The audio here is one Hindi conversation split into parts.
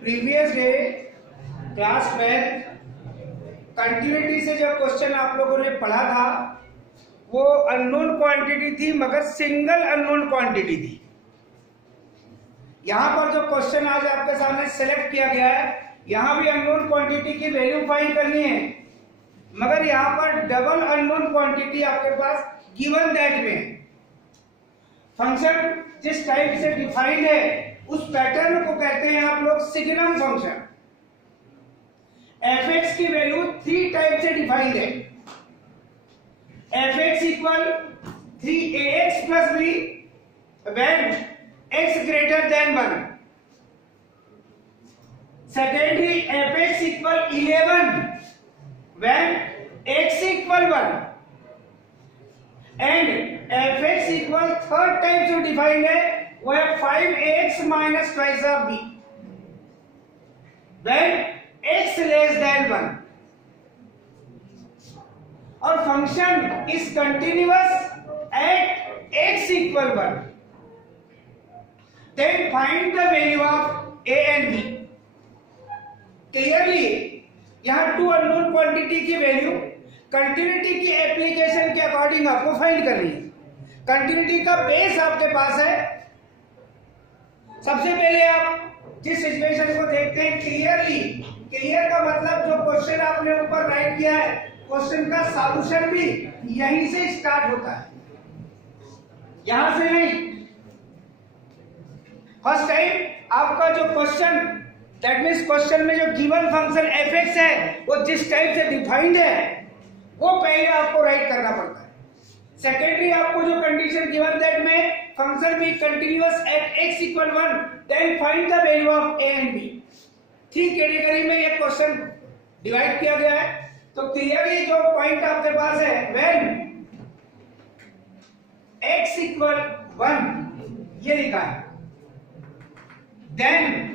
प्रीवियस डे क्लास में कंटिन्यूटी से जो क्वेश्चन आप लोगों ने पढ़ा था वो अननोन क्वांटिटी थी, मगर सिंगल अननोन क्वांटिटी थी। यहां पर जो क्वेश्चन आज आपके सामने सेलेक्ट किया गया है, यहां भी अननोन क्वांटिटी की वैल्यू फाइंड करनी है, मगर यहां पर डबल अननोन क्वांटिटी आपके पास गिवन दैट में फंक्शन जिस टाइप से डिफाइंड है उस पैटर्न को कहते हैं आप लोग सिग्नम फंक्शन। fx की वैल्यू 3 टाइप से डिफाइंड है। fx equal 3ax plus b when x greater than 1। Secondly fx equal 11 when x equal 1 and fx equal third type से डिफाइंड है वो है 5ax minus twice of b when x less than 1। और function is continuous at x equal 1। Then find the value of a and b। Clearly यहां टू अननोन क्वांटिटी की वैल्यू कंटिन्यूटी की एप्लीकेशन के अकॉर्डिंग आपको फाइंड करनी है। कंटिन्यूटी का बेस आपके पास है। सबसे पहले आप जिस सिचुएशन को देखते हैं क्लियरली, क्लियर का मतलब जो क्वेश्चन आपने ऊपर राइट किया है क्वेश्चन का सॉल्यूशन भी यहीं से स्टार्ट होता है, यहां से नहीं। फर्स्ट टाइम आपका जो क्वेश्चन दैट मीन्स क्वेश्चन में जो गिवन फंक्शन fx है वो जिस टाइप से डिफाइंड है वो पहले आपको राइट करना पड़ता है। सेकेंडरी आपको जो कंडीशन गिवन दैट में function be continuous at x equal 1 then find the value of a and b। ठीक कैटेगरी में ये क्वेश्चन डिवाइड किया गया है। तो क्लियरली जो पॉइंट आपके पास है व्हेन x इक्वल 1 ये लिखा है, देन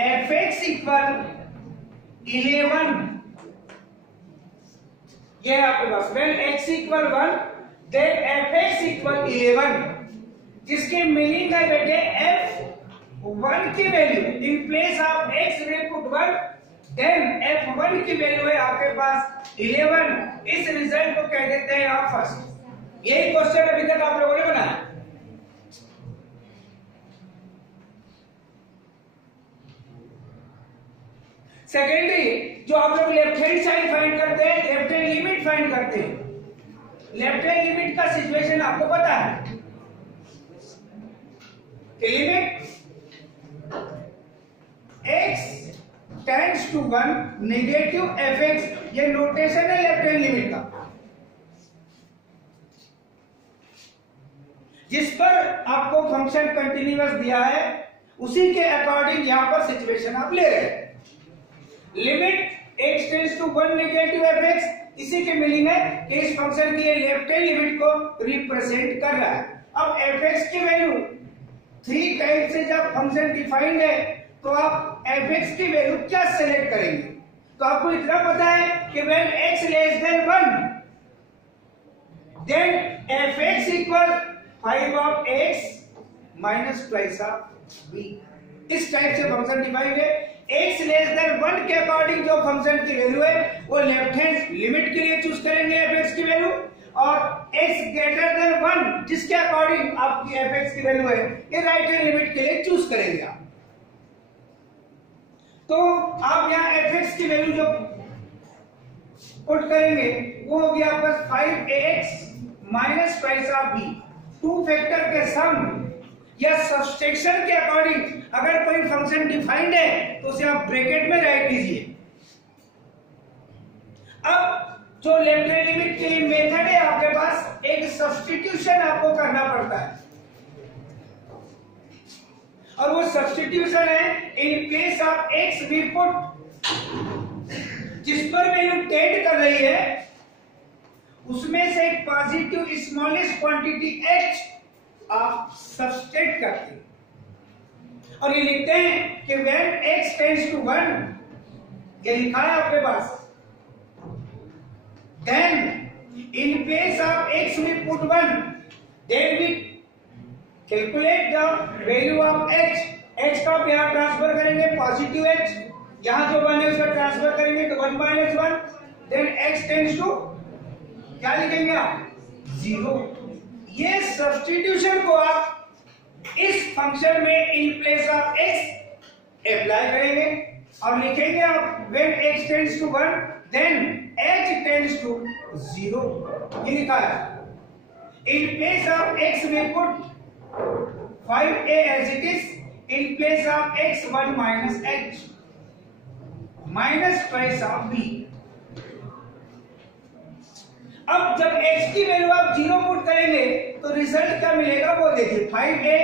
fx इक्वल 11 ये है आपके पास when x equal 1 then fx equal 11, जिसके मीनिंग है बेटे f1 की value in place of x we put 1 then f1 की वैल्यू है आपके पास 11। इस रिजल्ट को कह देते हैं आप फर्स्ट। यही क्वेश्चन अभी तक आप लोगों ने बनाया। सेकेंडरी जो आप लोग लेफ्ट हैंड साइड फाइंड करते हैं, लेफ्ट हैंड लिमिट फाइंड करते हैं। लेफ्ट हैंड लिमिट का सिचुएशन आपको पता है कि limit x tends to 1 negative fx, ये नोटेशन है लेफ्ट हैंड लिमिट का, जिस पर आपको फंक्शन कंटिन्यूअस दिया है उसी के अकॉर्डिंग यहां पर सिचुएशन आप ले रहे हैं। Limit x tends to 1 negative fx, इसी के मीनिंग है कि इस फंक्शन की लेफ्ट हैंड लिमिट को रिप्रेजेंट कर रहा है। अब fx की वैल्यू 3 टाइप से जब फंक्शन डिफाइंड है तो आप fx की वैल्यू क्या सेलेक्ट करेंगे? तो आपको इतना पता है कि when x less than 1 then fx equal 5 of x minus twice of b। इस टाइप से फंक्शन डिफाइंड है। x लेस देन 1 के अकॉर्डिंग जो फंक्शन की वैल्यू है वो लेफ्ट हैंड लिमिट के लिए चूज करेंगे fx की वैल्यू, और x ग्रेटर देन 1 जिसके अकॉर्डिंग आपकी fx की वैल्यू है ये राइट हैंड लिमिट के लिए चूज करेंगे आप। तो आप यहाँ fx की वैल्यू जो पुट करेंगे वो होगी आपका 5ax minus twice of b। Two factor के सम या सब्सट्रैक्शन के अकॉर्डिंग अगर कोई फंक्शन डिफाइंड है तो उसे आप ब्रैकेट में राइट कीजिए। अब जो लेफ्ट हैंड लिमिट के लिए मेथड है आपके पास, एक सब्स्टिट्यूशन आपको करना पड़ता है, और वो सब्स्टिट्यूशन है in place of x we put जिस पर वैल्यू टेंड कर रही है उसमें से एक पॉजिटिव स्मॉलेस्ट क्वांटिटी h आप सब्स्टिट्यूट करते हैं और ये लिखते हैं कि when x टेंड्स टू 1 ये लिखा है आपके पास, then in place of x we put 1, then we calculate the value of h, h का आप यहाँ ट्रांसफर करेंगे पॉजिटिव h, यहाँ जो 1 है उसका ट्रांसफर करेंगे तो 1 minus 1, then x tends to क्या लिखेंगे आप 0। ये सब्स्टिट्यूशन को आप इस फंक्शन में in place of x apply करेंगे और लिखेंगे आप when x tends to 1 then h tends to 0, ये लिखा है। In place of x we put 5a as it is, in place of x 1 minus h minus twice of b। अब जब h की वैल्यू आप 0 पुट करेंगे तो रिजल्ट क्या मिलेगा वो देखिए, 5a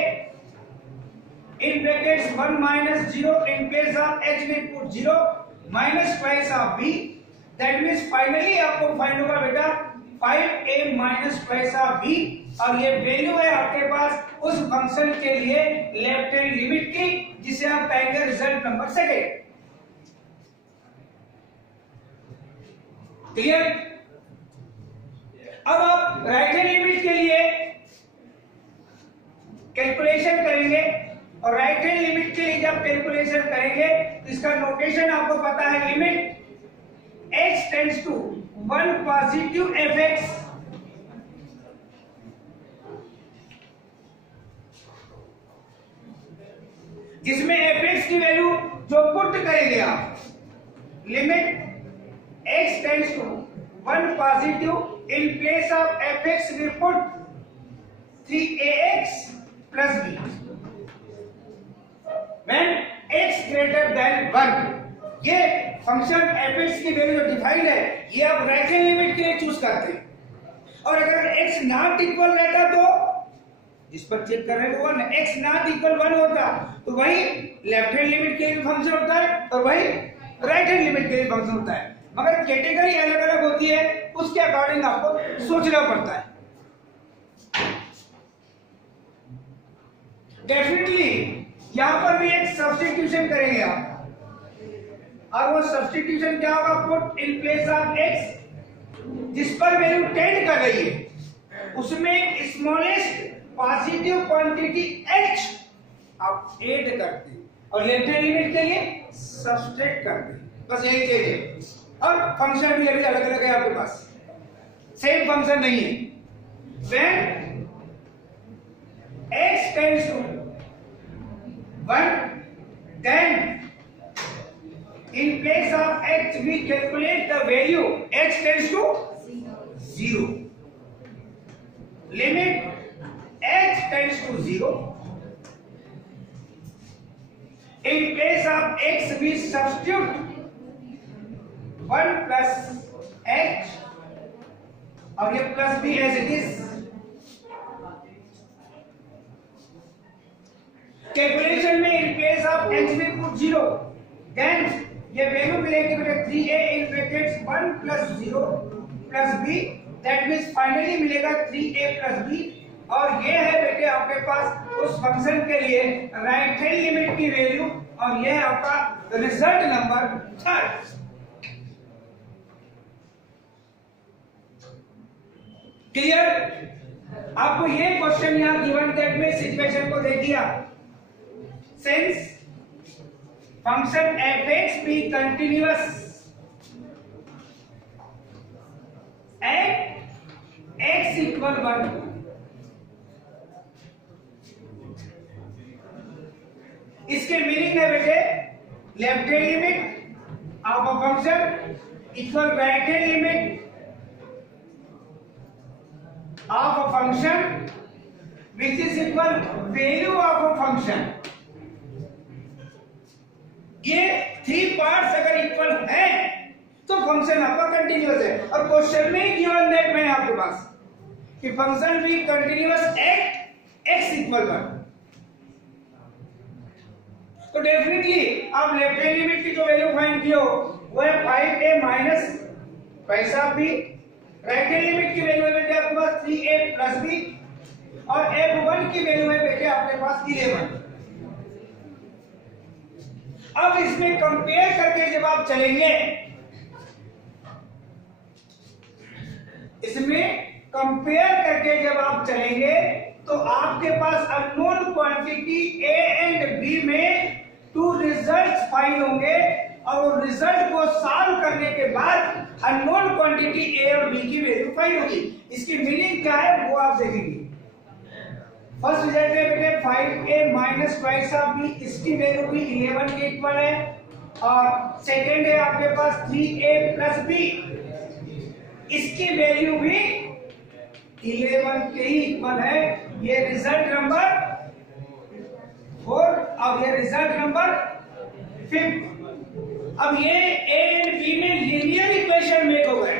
in brackets 1 minus 0, in place of h we put 0 minus twice of b, that means finally आपको फाइंड होगा बेटा 5a minus twice of b, और ये वैल्यू है आपके पास उस फंक्शन के लिए लेफ्ट हैंड लिमिट की, जिसे आप कहेंगे रिजल्ट नंबर सेकेंड। क्लियर? अब आप राइट हैंड लिमिट के लिए कैलकुलेशन करेंगे, और राइट हैंड लिमिट के लिए जब कैलकुलेशन करेंगे तो इसका नोटेशन आपको पता है, limit h tends to 1 positive fx, जिसमें fx की वैल्यू जो पुट करेंगे आप, limit x tends to 1 positive, in place of fx we put 3ax plus b when x greater than 1। ये फंक्शन fx की वैल्यू जो डिफाइंड है ये आप राइट हैंड लिमिट के लिए चूज करते हैं, और अगर x नॉट इक्वल रहता तो जिस पर क्लिक कर रहे हैं वो x नॉट इक्वल 1 होता तो वही लेफ्ट हैंड लिमिट के लिए फंक्शन होता है और वही राइट हैंड लिमिट के लिए फंक्शन होता है, मगर कैटेगरी अलग अलग होती है, उसके अकॉर्डिंग आपको सोचना पड़ता है। डेफिनेटली यहां पर भी एक सब्स्टिट्यूशन करेंगे आप, और वो सब्स्टिट्यूशन क्या होगा, put in place of x जिस पर वैल्यू टेंड कर रही है उसमें एक स्मॉलेस्ट पॉजिटिव क्वांटिटी h आप ऐड करते हैं, और लेफ्ट हैंड लिमिट के लिए सब्सट्रैक्ट करते हैं, बस यही चीज है। और फंक्शन भी अभी अलग अलग है आपके पास, सेम फंक्शन नहीं है। When x tends to 1 then in place of h we calculate the value h tends to 0, limit h tends to 0, in place of x we substitute 1 plus h, और ये plus b as it is। Calculation में in place of h we put 0, then ये वैल्यू मिलेगी बेटा 3a in brackets 1 plus 0 plus b, that means finally मिलेगा 3a plus b, और ये है बेटे आपके पास उस फंक्शन के लिए राइट हैंड लिमिट की वैल्यू, और ये है आपका रिजल्ट नंबर 3। क्लियर? आपको ये क्वेश्चन यहां गिवन दैट में सिचुएशन को देखिए आप, since function fx be continuous at x equal 1, इसके मीनिंग है बेटे left hand limit of a function equal right hand limit of a function which is equal value of a function. ये 3 पार्ट्स अगर इक्वल है तो फंक्शन आपका कंटिन्यूअस है, और क्वेश्चन में ही गिवन दैट में आपके पास कि फंक्शन भी कंटिन्यूअस एट x इक्वल 1, तो डेफिनेटली आप लेफ्ट हैंड लिमिट की जो वैल्यू फाइंड की हो वो है 5a माइनस पैसा b, राइट हैंड लिमिट की वैल्यू है बेटे आपके पास 3a प्लस b, और f1 की वैल्यू है बेटे आपके पास 11। अब इसमें कंपेयर करके जब आप चलेंगे, इसमें कंपेयर करके जब आप चलेंगे तो आपके पास unknown quantity A and B में 2 रिजल्ट्स फाइंड होंगे और रिजल्ट को सॉल्व करने के बाद अननोन क्वांटिटी ए और बी की वैल्यू फाइंड होगी। इसकी मीनिंग क्या है वो आप देखेंगे। फर्स्ट रिजल्ट है बेटे 5a minus twice of B, इसकी वैल्यू भी 11 के इक्वल है। और सेकेंड है आपके पास 3a प्लस बी, इसकी वैल्यू भी 11 के ही इक्वल है। ये रिजल्ट नंबर 4 और ये रिजल्ट नंबर 5। अब ये ए एंड बी में लीनियर इक्वेशन मेक हो गए।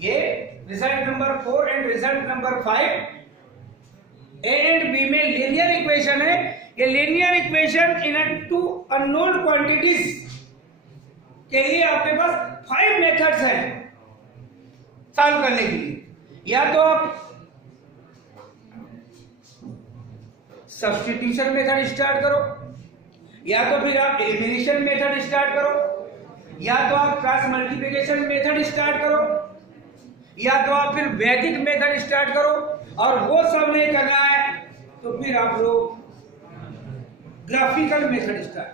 ये result number 4 and result number 5 A and B में लीनियर इक्वेशन है। ये linear equation in 2 unknown quantities के लिए आपके पास 5 मेथड्स हैं सॉल्व करने के लिए। या तो आप सब्स्टिट्यूशन मेथड स्टार्ट करो, या तो फिर आप एलिमिनेशन मेथड स्टार्ट करो, या तो आप क्रॉस मल्टीप्लिकेशन मेथड स्टार्ट करो, या तो आप फिर वैदिक मेथड स्टार्ट करो। और वो सब नहीं करना है तो फिर आप लोग ग्राफिकल मेथड स्टार्ट।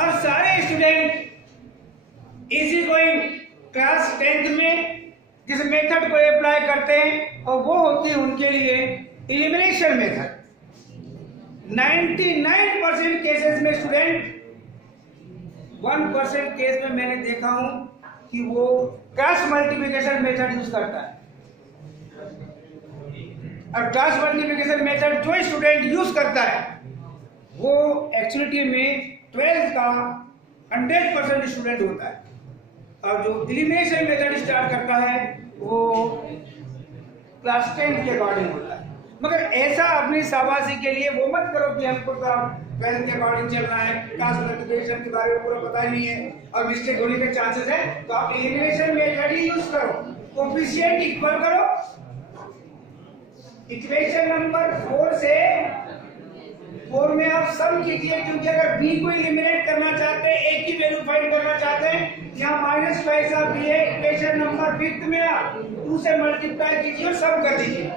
और सारे student easy going class 10th में जिस मेथड को अप्लाई करते हैं और वो होती है उनके लिए एलिमिनेशन मेथड। 99% केसेस में स्टूडेंट, 1% केस में मैंने देखा हूं कि वो क्रॉस मल्टीप्लिकेशन मेथड यूज करता है। और क्रॉस मल्टीप्लिकेशन मेथड जो स्टूडेंट यूज करता है वो एक्चुअली में 12th का 100% स्टूडेंट होता है। और जो एलिमिनेशन मेथड स्टार्ट करता है वो क्लास 10 के अकॉर्डिंग होता है। मगर ऐसा अपनी शाबाशी के लिए वो मत करो कि हमको तो 12th के अकॉर्डिंग चलना है, क्रॉस मल्टीप्लिकेशन के बारे में पूरा पता ही नहीं है और मिस्टेक होने के चांसेस है, तो आप एलिमिनेशन मेथड ही यूज करो। कोएफिशिएंट इक्वल करो, इक्वेशन नंबर 4 से 4 में आप सम कीजिए, क्योंकि अगर बी को एलिमिनेट करना चाहते हैं, ए की वैल्यू फाइंड करना चाहते हैं, यहाँ माइनस ट्वाइस ऑफ बी है। इक्वेशन नंबर 5 में आप 2 से मल्टीप्लाई कीजिए और सम कर दीजिए।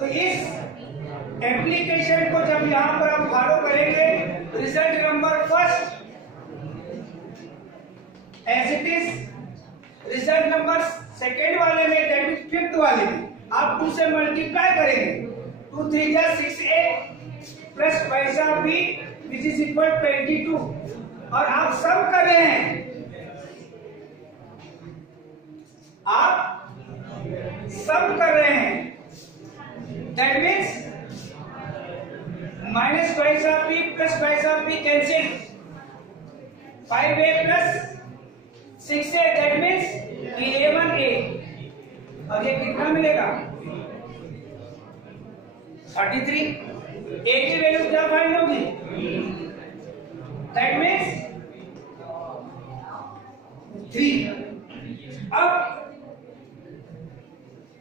तो इस एप्लीकेशन को जब यहां पर आप फॉलो करेंगे, result number 1 as it is, result number 2 वाले में दैट मींस 5th वाले में आप 2 से मल्टीप्लाई करेंगे। 2 3 जा 6a प्लस पैसा b विच इज इक्वल 22 और आप सम कर रहे हैं, आप सम कर रहे हैं। That means minus twice of b plus twice of b cancel, 5a plus 6a that means 11a। अब ये कितना मिलेगा 33। a की वैल्यू क्या फाइंड होगी, that means 3। अब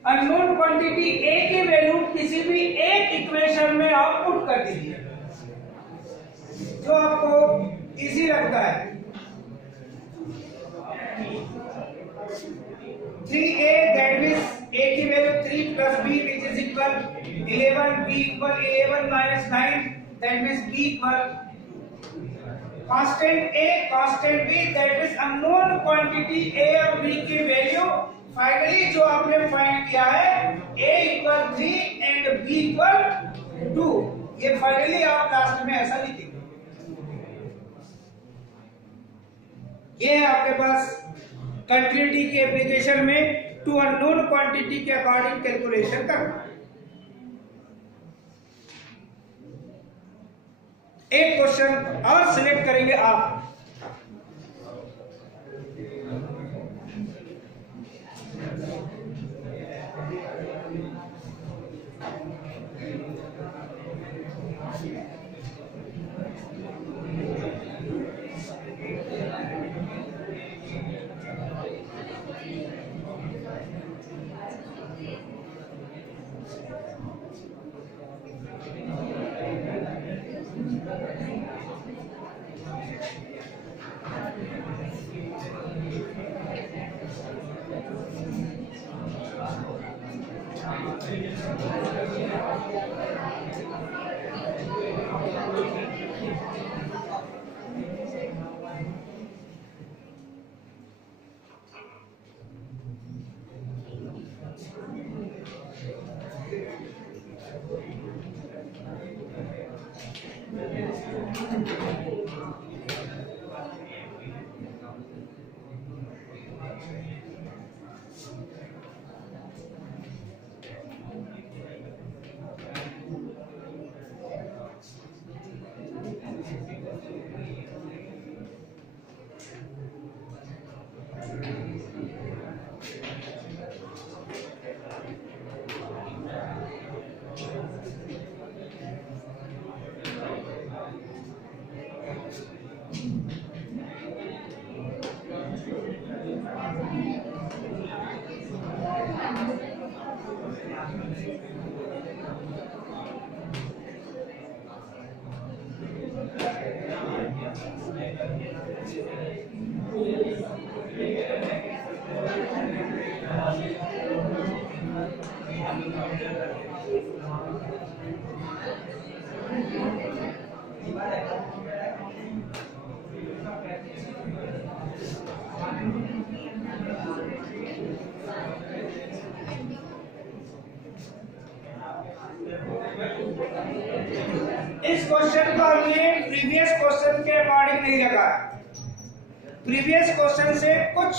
अननोन क्वांटिटी ए की वैल्यू किसी भी एक इक्वेशन में आप पुट कर दीजिए जो आपको इजी लगता है। 3a दैट मींस ए की value 3 plus b which is equal 11, b equal 11 minus 9 that means b equal constant a constant b that is unknown quantity a और b की वैल्यू फाइनली जो आपने फाइंड किया है a equal 3 and b equal 2। ये फाइनली आप लास्ट में ऐसा लिखेंगे। ये है आपके पास कंटिन्यूटी के एप्लीकेशन में 2 अननोन क्वांटिटी के अकॉर्डिंग कैलकुलेशन करना। एक क्वेश्चन और सिलेक्ट करेंगे आप। इस क्वेश्चन को हमने प्रीवियस क्वेश्चन के अकॉर्डिंग नहीं रखा। प्रीवियस क्वेश्चन से कुछ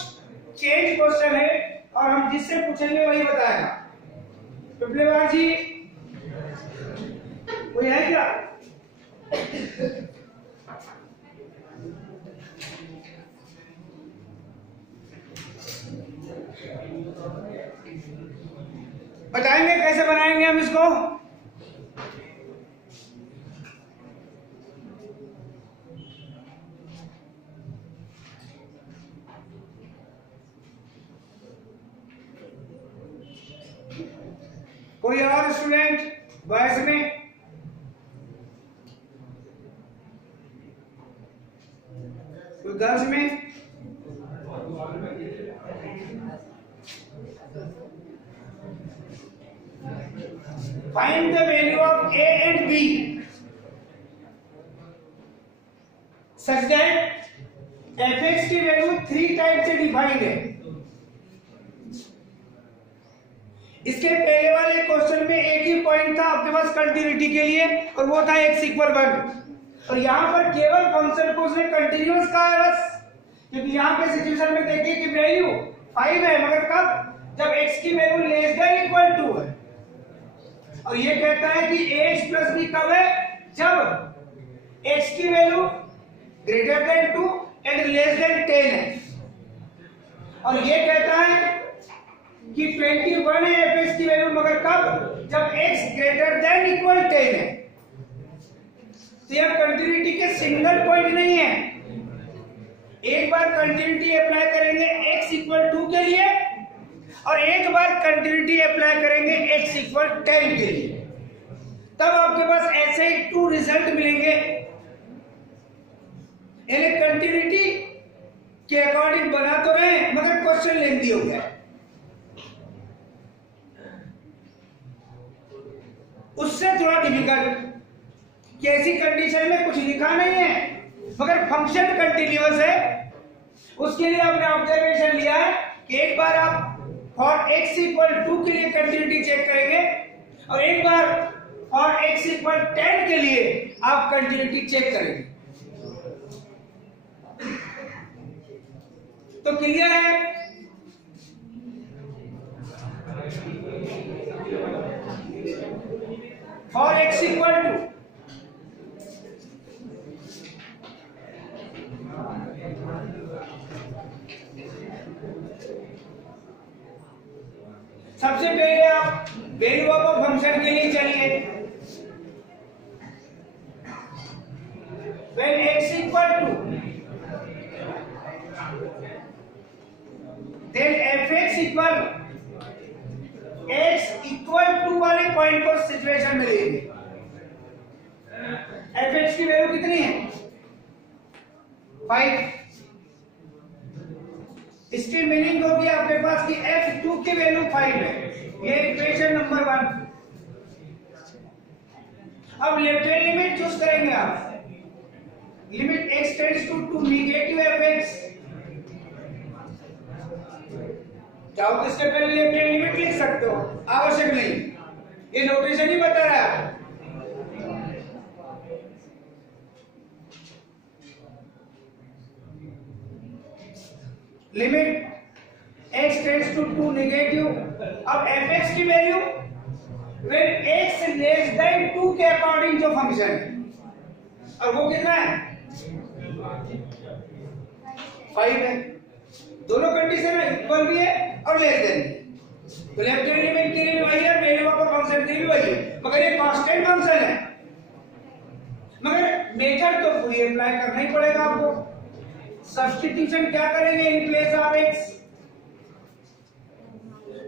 चेंज क्वेश्चन है और हम जिससे पूछेंगे वही बताएगा। पिपलेवार जी कोई है क्या? बताएंगे कैसे बनाएंगे हम इसको? कोई और स्टूडेंट बॉयज में? कोई गर्ल्स में? Find the value of A and B such that fx की वैल्यू 3 टाइप से डिफाइंड है। इसके पहले वाले क्वेश्चन में एक ही पॉइंट था आपके पास कंटिन्यूटी के लिए और वो था x इक्वल 1 और यहाँ पर केवल फंक्शन को उसने कंटिन्यूअस कहा है बस। क्योंकि यहाँ पे सिचुएशन में देखिए कि वैल्यू 5 है मगर कब? जब x की value less than equal to है। और ये कहता है कि ax प्लस b कब है? जब x की value greater than 2 and less than 10 है। और ये कहता है कि 21 है fx की वैल्यू मगर कब? जब x ग्रेटर देन इक्वल 10 है। तो यह कंटिन्यूटी के सिंगल पॉइंट नहीं है। एक बार कंटिन्यूटी अप्लाई करेंगे x इक्वल 2 के लिए और एक बार कंटिन्यूटी अप्लाई करेंगे x इक्वल 10 के लिए, तब आपके पास ऐसे ही 2 रिजल्ट मिलेंगे। यानी कंटिन्यूटी के अकॉर्डिंग बना तो रहे मगर क्वेश्चन लेंथी हो गया। उससे थोड़ा डिफिकल्ट कि ऐसी कंडीशन में कुछ लिखा नहीं है मगर फंक्शन कंटिन्यूअस है। उसके लिए हमने ऑब्जर्वेशन लिया है कि एक बार आप फॉर x इक्वल 2 के लिए कंटिन्यूटी चेक करेंगे और एक बार फॉर x इक्वल 10 के लिए आप कंटिन्यूटी चेक करेंगे। तो क्लियर है? फॉर x इक्वल टू सबसे पहले आप वैल्यू ऑफ फंक्शन के लिए चलिए। when x equal to then fx equal x equal to वाले पॉइंट को सिचुएशन में लेंगे। fx की वैल्यू कितनी है? 5। इसकी मीनिंग होगी आपके पास कि f2 की वैल्यू 5 है। ये इक्वेशन नंबर 1। अब लेफ्ट हैंड लिमिट चूज करेंगे आप, limit x tends to negative fx, चाहो तो इसके पहले लेफ्ट हैंड लिमिट लिख सकते हो, आवश्यक नहीं, ये नोटेशन ही बता रहा है। Limit x tends to negative, अब fx की value when x less than 2 के अकॉर्डिंग जो फंक्शन है, और वो कितना है 5 है, दोनों कंडीशन है, इक्वल भी है और लेस देन भी, तो लेफ्ट हैंड लिमिट के लिए भी वही है, वैल्यू ऑफ फंक्शन के लिए भी वही है, मगर ये कांस्टेंट फंक्शन है, मगर मेथड तो पूरी अप्लाई करना ही पड़ेगा आपको। सब्स्टिट्यूशन क्या करेंगे इन प्लेस ऑफ x,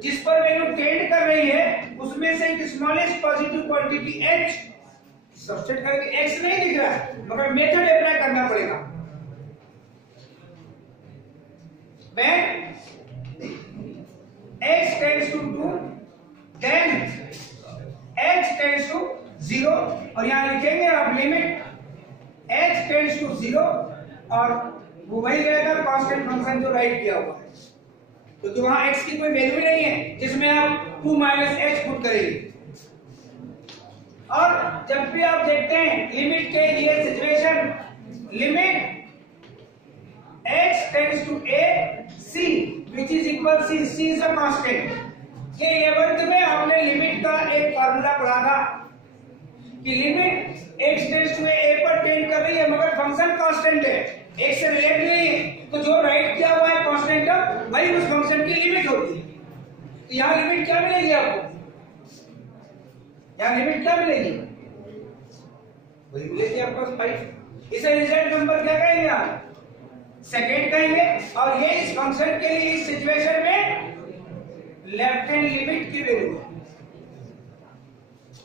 जिस पर वैल्यू टेंड कर रही है उसमें से एक smallest positive quantity h substitute करेंगे, x नहीं दिख रहा है मगर मेथड अप्लाई करना पड़ेगा। When x tends to 2 then x tends to 0, और यहां लिखेंगे आप लिमिट x tends to 0, और वो वही रहेगा कांस्टेंट फंक्शन जो राइट किया हुआ है, क्योंकि वहां x की कोई वैल्यू नहीं है जिसमें आप 2 - h पुट करेंगे। और जब भी आप देखते हैं लिमिट के लिए situation, limit x tends to a c which is equal c is a constant, ये 11th में आपने लिमिट का एक फार्मूला पढ़ा था कि limit x tends to a पर टेंड कर रही है मगर फंक्शन कांस्टेंट है, x से रिलेट नहीं है, तो जो राइट किया हुआ है कांस्टेंट टर्म वही उस फंक्शन की लिमिट होती है। तो यहाँ लिमिट क्या मिलेगी आपको, यहाँ लिमिट क्या मिलेगी, वही मिलेगी आपको 5, इसे रिजल्ट नंबर क्या कहेंगे आप, सेकेंड कहेंगे, और ये इस फंक्शन के लिए इस सिचुएशन में लेफ्ट हैंड लिमिट की वैल्यू है।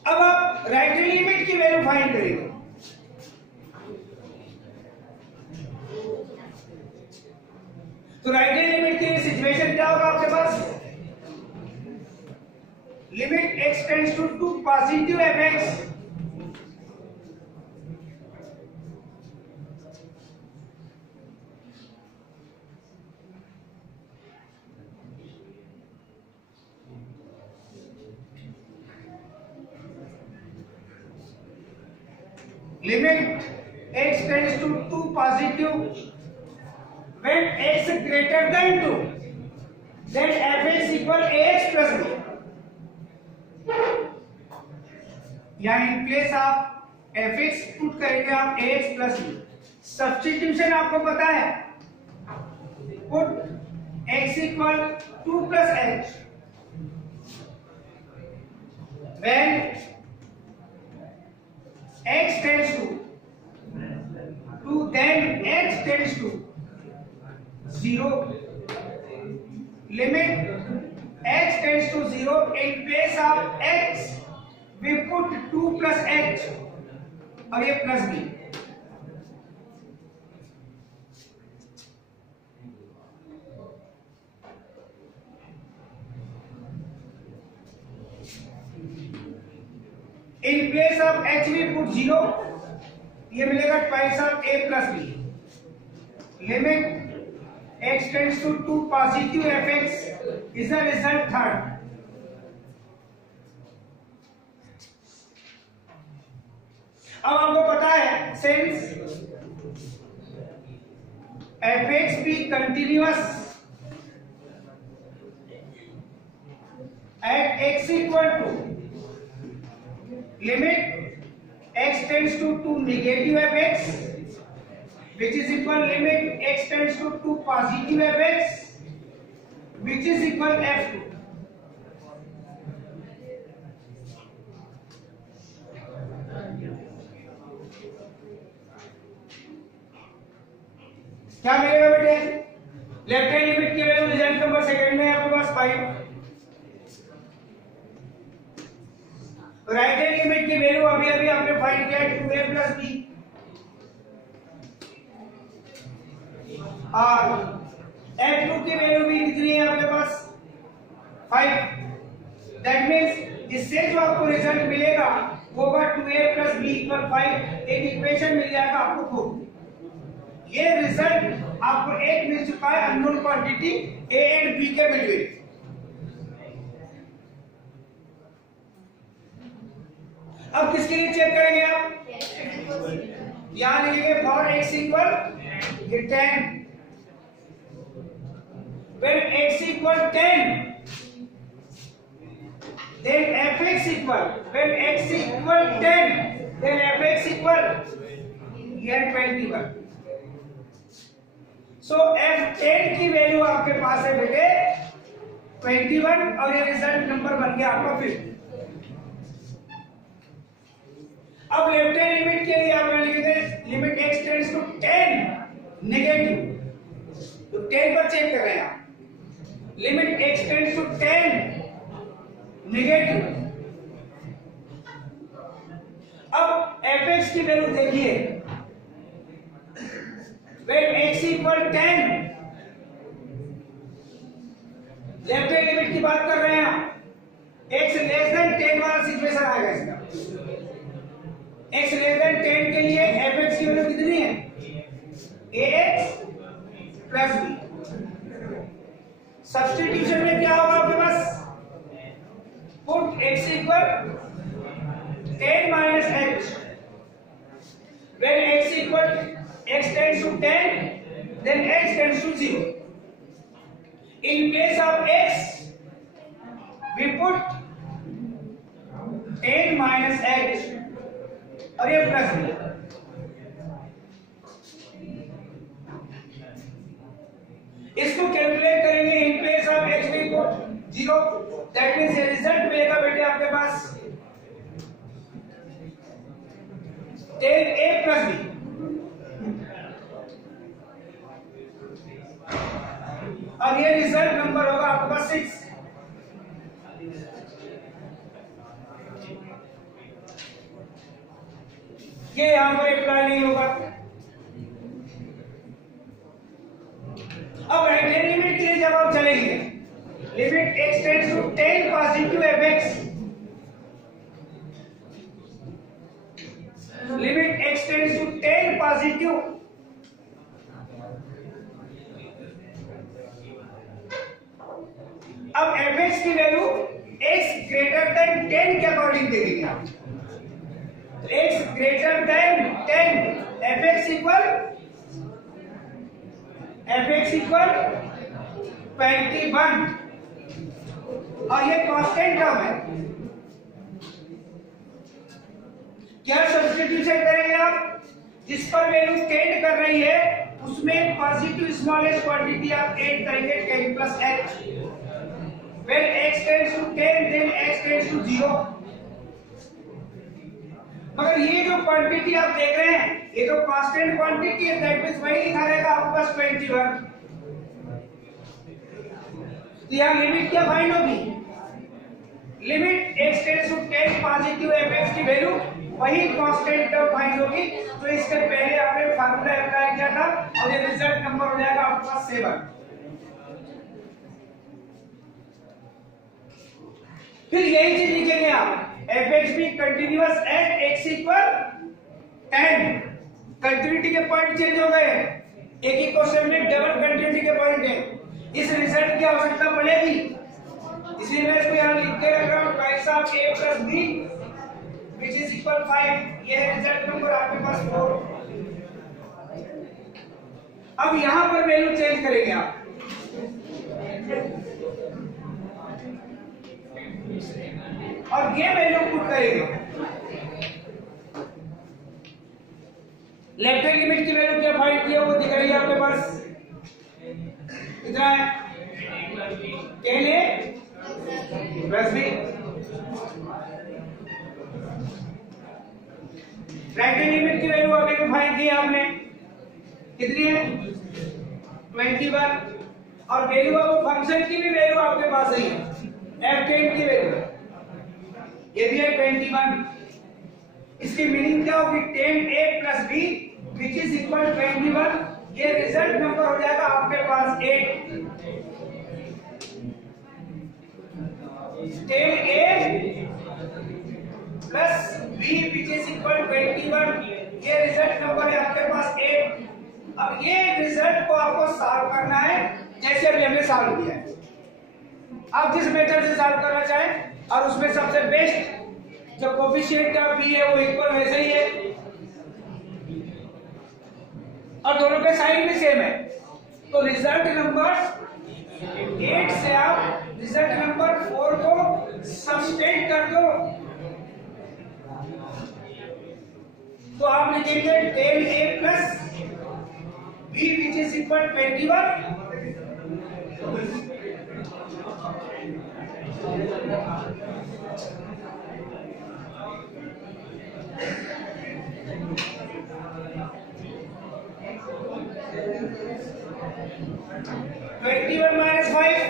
अब आप राइट हैंड लिमिट की वैल्यू फाइंड करेंगे, तो राइट हैंड लिमिट के लिए सिचुएशन क्या होगा आपके पास, limit x tends to positive fx, limit x tends to 2 positive when x greater than 2 then fx equal ax plus b, या इन प्लेस आप fx पुट करेंगे आप ax plus b। सब्स्टिट्यूशन आपको पता है, put x equal 2 plus h when x tends to 2 then x tends to 0, limit x tends to 0, in place of x we put 2 plus h और ये plus b, in place of h we put 0, ये मिलेगा twice of a plus b, limit x tends to 2 positive fx is the result third। अब आपको पता है since fx be continuous at x equal to limit x tends to negative fx which is equal limit x tends to positive fx which is equal f2। क्या मिलेगा बेटे, लेफ्ट हैंड लिमिट की वैल्यू रिजल्ट नंबर सेकंड में आपके पास 5, राइट हैंड लिमिट की वैल्यू अभी अभी आपने फाइंड किया 2a plus b, और f2 की वैल्यू भी कितनी है आपके पास 5, दैट मींस इससे जो आपको रिजल्ट मिलेगा वो होगा 2a + b = 5। एक इक्वेशन मिल जाएगा आपको खुद। ये रिजल्ट आपको एक मिल चुका है unknown quantity a and b के बिटवीन। अब किसके लिए चेक करेंगे आप? यहां लिखेंगे फॉर x = ये 10, when x = 10 then fx when x = 10 then fx ये 21। सो f10 की वैल्यू आपके पास है बेटे 21 और ये रिजल्ट नंबर बन गया आपका 50। अब लेफ्ट हैंड लिमिट के लिए आप लिखेंगे limit x tends to 10 negative, तो 10 पर चेक कर रहे हैं आप। Limit x tends to 10 negative. अब fx की वैल्यू देखिए, when x = 10, left hand limit की बात कर रहे हैं आप, x <10 वाला सिचुएशन आएगा इसका। x <10 के लिए fx की वैल्यू कितनी है? ax + b। सब्स्टिट्यूशन में क्या होगा आपके पास? Put x = 10 - h, when x tends to 10 then h tends to 0। in place of x we put 10 - h और ये प्लस b। इसको कैलकुलेट करेंगे, इन place of h we put 0, that means ये रिजल्ट मिलेगा बेटे आपके पास 10a + b। और ये रिजल्ट नंबर होगा आपके पास 6। ये यहां पर अप्लाई नहीं होगा। अब राइट हैंड लिमिट के लिए जब आप चलेंगे, limit x tends to 10 positive fx, limit x tends to 10 positive अब fx की वैल्यू x > 10 के अकॉर्डिंग दे देंगे आप। तो x > 10 fx = 21 और ये कांस्टेंट टर्म है। क्या सब्स्टिट्यूशन करेंगे आप? जिस पर वैल्यू टेंड कर रही है उसमें पॉजिटिव स्मॉलेस्ट क्वांटिटी आप ऐड करेंगे 10 + h। when x tends to 10 then x tends to 0। मगर ये जो क्वांटिटी आप देख रहे हैं ये तो कांस्टेंट क्वांटिटी है, दैट मींस वही लिखा रहेगा आपके पास 21। तो यहाँ लिमिट क्या फाइंड होगी? Limit x tends to 10 positive fx की वैल्यू वही कांस्टेंट टर्म फाइंड होगी। तो इसके पहले आपने फार्मूला अप्लाई किया था और ये रिजल्ट नंबर हो जाएगा आपके पास 7। फिर यही चीज लिखेंगे आप fx भी कंटिन्यूअस एट x = 10। कंटिन्यूटी के पॉइंट चेंज हो गए, एक ही क्वेश्चन में डबल कंटिन्यूटी के पॉइंट है। इस रिजल्ट की आवश्यकता पड़ेगी, इसलिए मैं इसको यहां लिख के रख रहा हूं types of a + b which is equal 5। ये है रिजल्ट नंबर आपके पास 4। अब यहां पर वैल्यू चेंज करेंगे आप, और ये वैल्यू पुट करेंगे। लेफ्ट हैंड लिमिट की वैल्यू क्या फाइंड किया वो दिख रही है आपके पास, कितना है? 10a + b। Right hand limit की वैल्यू अभी भी फाइंड की आपने, कितनी है? 21। और वैल्यू ऑफ फंक्शन की भी वैल्यू आपके पास ही है, f10 की वैल्यू ये भी है 21। इसकी मीनिंग क्या होगी? 10a + b which is equal 21। ये रिजल्ट नंबर हो जाएगा आपके पास 8। 10a + b b which is equal 21, ये रिजल्ट नंबर है आपके पास 8। अब ये रिजल्ट को आपको सॉल्व करना है जैसे अभी हमने सॉल्व किया है। आप जिस मेथड से सॉल्व करना चाहें, और उसमें सबसे बेस्ट जो कोफिशिएंट का b है वो इक्वल वैसे ही है, और दोनों के साइन भी सेम है। तो रिजल्ट नंबर 8 से आप रिजल्ट नंबर 4 को सब्सटेंट कर दो, तो आप लिखेंगे 10a plus b which is equal 21। -5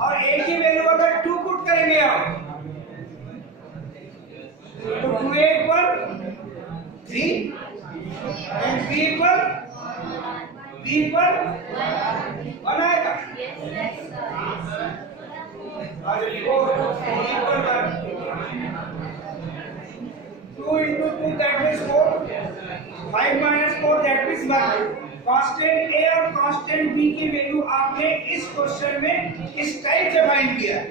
और a की वैल्यू अगर 2 पुट करेंगे आप तो 2a equal 3 and b equal 1 आएगा। और लिखो equal 2 into 2 that means 4, 5 minus 4 that means 1। Constant a और कांस्टेंट b की वैल्यू आपने इस क्वेश्चन में इस टाइप से फाइंड किया है।